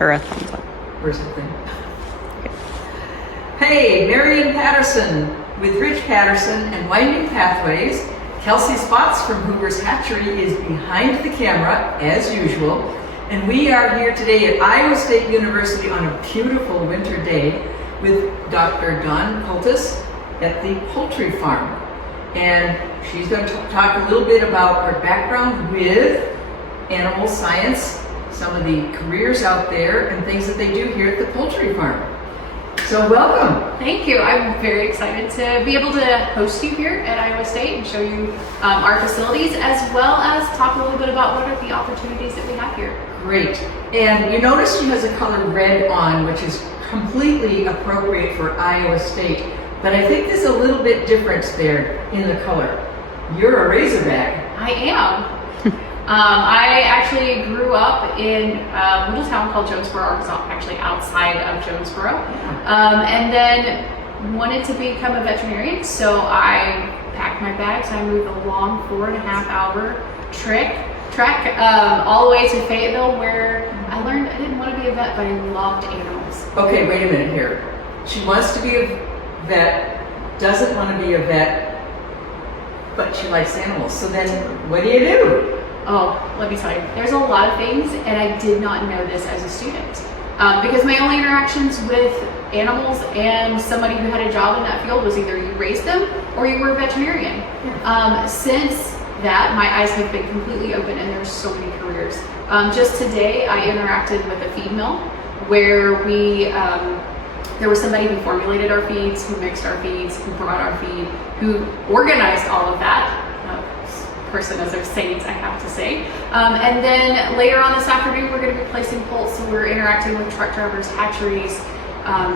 Or a thumbs up. Or something. Hey, Marian Patterson with Rich Patterson and Winding Pathways. Kelsey Spotts from Hoover's Hatchery is behind the camera, as usual. And we are here today at Iowa State University on a beautiful winter day with Dr. Dawn Koltes at the poultry farm. And she's going to talk a little bit about her background with animal science, some of the careers out there, and things that they do here at the poultry farm. So welcome. Thank you. I'm very excited to be able to host you here at Iowa State and show you our facilities, as well as talk a little bit about what are the opportunities that we have here. Great. And you notice she has a color red on, which is completely appropriate for Iowa State. But I think there's a little bit difference there in the color. You're a Razorback. I am. I actually grew up in a little town called Jonesboro, Arkansas, actually outside of Jonesboro, and then wanted to become a veterinarian. So I packed my bags. I moved a long 4.5-hour trek all the way to Fayetteville, where I learned I didn't want to be a vet, but I loved animals. Okay, wait a minute here. She wants to be a vet, doesn't want to be a vet, but she likes animals. So then what do you do? Oh, let me tell you, there's a lot of things, and I did not know this as a student. Because my only interactions with animals and somebody who had a job in that field was either you raised them or you were a veterinarian. Since that, my eyes have been completely open, and there's so many careers. Just today, I interacted with a feed mill where there was somebody who formulated our feeds, who mixed our feeds, who brought our feed, who organized all of that. Person as a saint, I have to say. And then later on this afternoon, we're going to be placing poults, so we're interacting with truck drivers, hatcheries,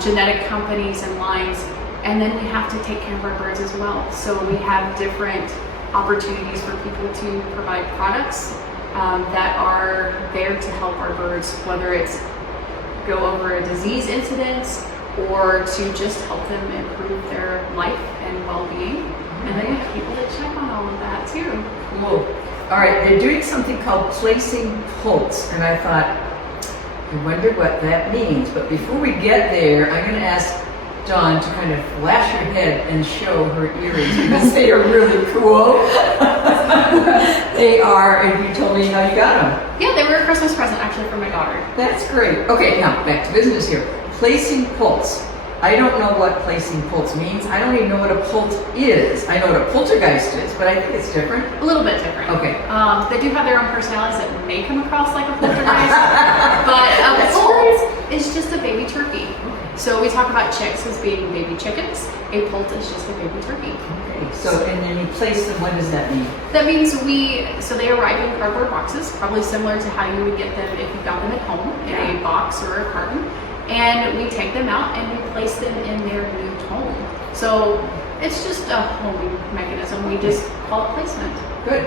genetic companies and lines, and then we have to take care of our birds as well. So we have different opportunities for people to provide products that are there to help our birds, whether it's go over a disease incident or to just help them improve their life and well-being. And then we have people that check on all of that too. Cool. All right, they're doing something called placing poults, and I thought, I wonder what that means. But before we get there, I'm going to ask Dawn to kind of flash her head and show her earrings because they are really cool. They are, and you told me how you got them. Yeah, they were a Christmas present actually for my daughter. That's great. Okay, now back to business here. Placing poults. I don't know what placing poults means. I don't even know what a poult is. I know what a poltergeist is, but I think it's different. A little bit different. Okay. They do have their own personalities that may come across like a poltergeist, but a poult is just a baby turkey. So we talk about chicks as being baby chickens. A poult is just a baby turkey. Okay. So, and then you place them, what does that mean? That means so they arrive in cardboard boxes, probably similar to how you would get them if you got them at home in a box or a carton. And we take them out and we place them in their new home. So it's just a homing mechanism. We just call it placement. Good.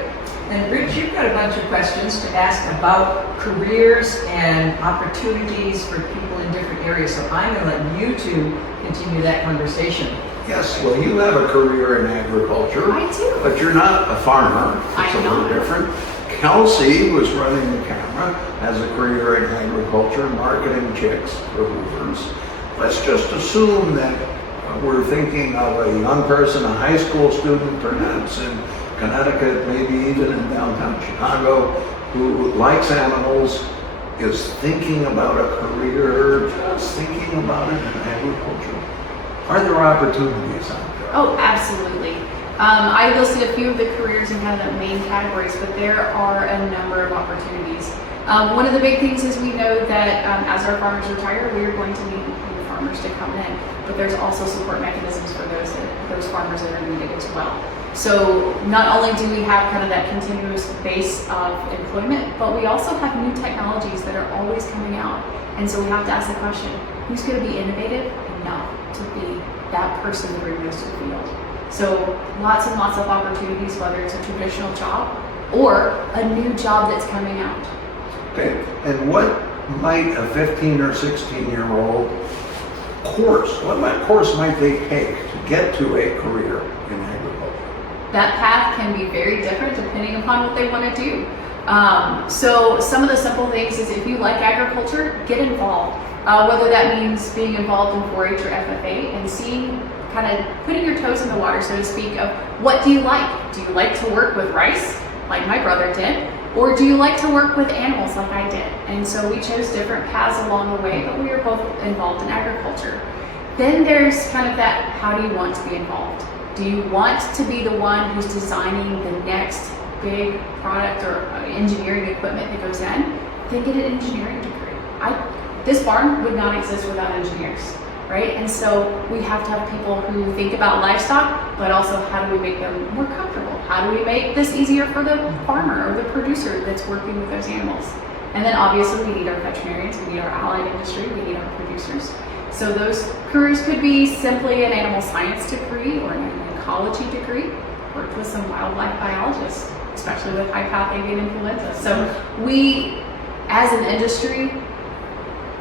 And Rich, you've got a bunch of questions to ask about careers and opportunities for people in different areas. So I'm going to let you two continue that conversation. Yes, well, you have a career in agriculture. I do. But you're not a farmer. It's I'm a little not. Different. Kelsey was running the camera, has a career in agriculture, marketing chicks for Hoovers. Let's just assume that we're thinking of a young person, a high school student, perhaps in Connecticut, maybe even in downtown Chicago, who likes animals, is thinking about a career, just thinking about it in agriculture. Are there opportunities out there? Oh, absolutely. I listed a few of the careers in kind of the main categories, but there are a number of opportunities. One of the big things is we know that as our farmers retire, we are going to need new farmers to come in, but there's also support mechanisms for those farmers that are needed as well. So not only do we have kind of that continuous base of employment, but we also have new technologies that are always coming out. And so we have to ask the question, who's going to be innovative enough to be that person to bring those to the field? So lots and lots of opportunities, whether it's a traditional job or a new job that's coming out. Okay, and what might a 15 or 16-year-old course might they take to get to a career in agriculture? That path can be very different depending upon what they want to do. So some of the simple things is if you like agriculture, get involved. Whether that means being involved in 4-H or FFA and seeing, kind of putting your toes in the water, so to speak, of what do you like? Do you like to work with rice, like my brother did? Or do you like to work with animals like I did? And so we chose different paths along the way, but we were both involved in agriculture. Then there's kind of that, how do you want to be involved? Do you want to be the one who's designing the next big product or engineering equipment that goes in? Then get an engineering degree. This barn would not exist without engineers, right? And so we have to have people who think about livestock, but also how do we make them more comfortable? How do we make this easier for the farmer or the producer that's working with those animals? And then obviously we need our veterinarians, we need our allied industry, we need our producers. So those careers could be simply an animal science degree or an ecology degree. Worked with some wildlife biologists, especially with high-path avian influenza. So we, as an industry,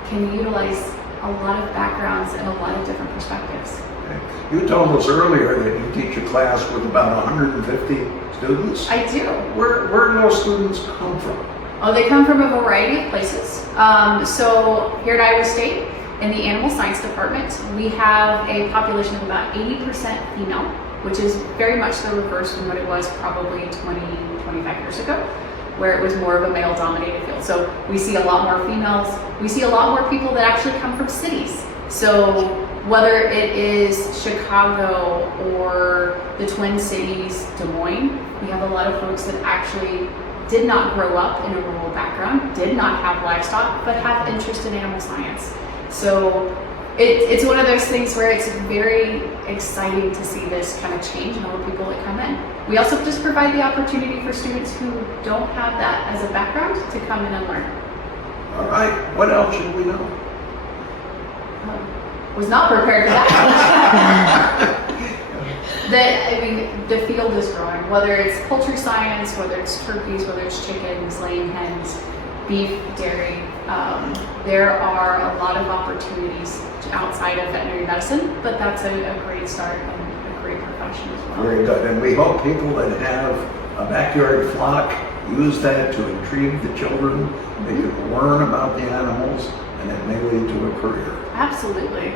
can utilize a lot of backgrounds and a lot of different perspectives. Okay. You told us earlier that you teach a class with about 150 students. I do. Where do those students come from? Oh, they come from a variety of places. So here at Iowa State, in the animal science department, we have a population of about 80% female, which is very much the reverse from what it was probably 25 years ago, where it was more of a male-dominated field. So we see a lot more females. We see a lot more people that actually come from cities. So whether it is Chicago or the Twin Cities, Des Moines, we have a lot of folks that actually did not grow up in a rural background, did not have livestock, but have interest in animal science. So it's one of those things where it's very exciting to see this kind of change in all the people that come in. We also just provide the opportunity for students who don't have that as a background to come in and learn. All right, what else should we know? Was not prepared for that. The field is growing, whether it's poultry science, whether it's turkeys, whether it's chickens, laying hens, beef, dairy. There are a lot of opportunities outside of veterinary medicine, but that's a great start and a great profession as well. Very good, and we hope people that have a backyard flock use that to intrigue the children. They can learn about the animals, and it may lead to a career. Absolutely.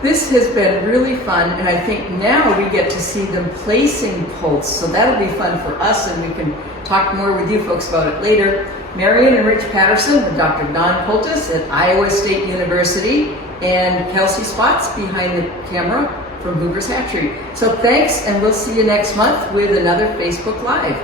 This has been really fun, and I think now we get to see them placing poults, so that'll be fun for us, and we can talk more with you folks about it later. Marian and Rich Patterson with Dr. Don Koltes at Iowa State University, and Kelsey Spotts behind the camera from Hoover's Hatchery. So thanks, and we'll see you next month with another Facebook Live.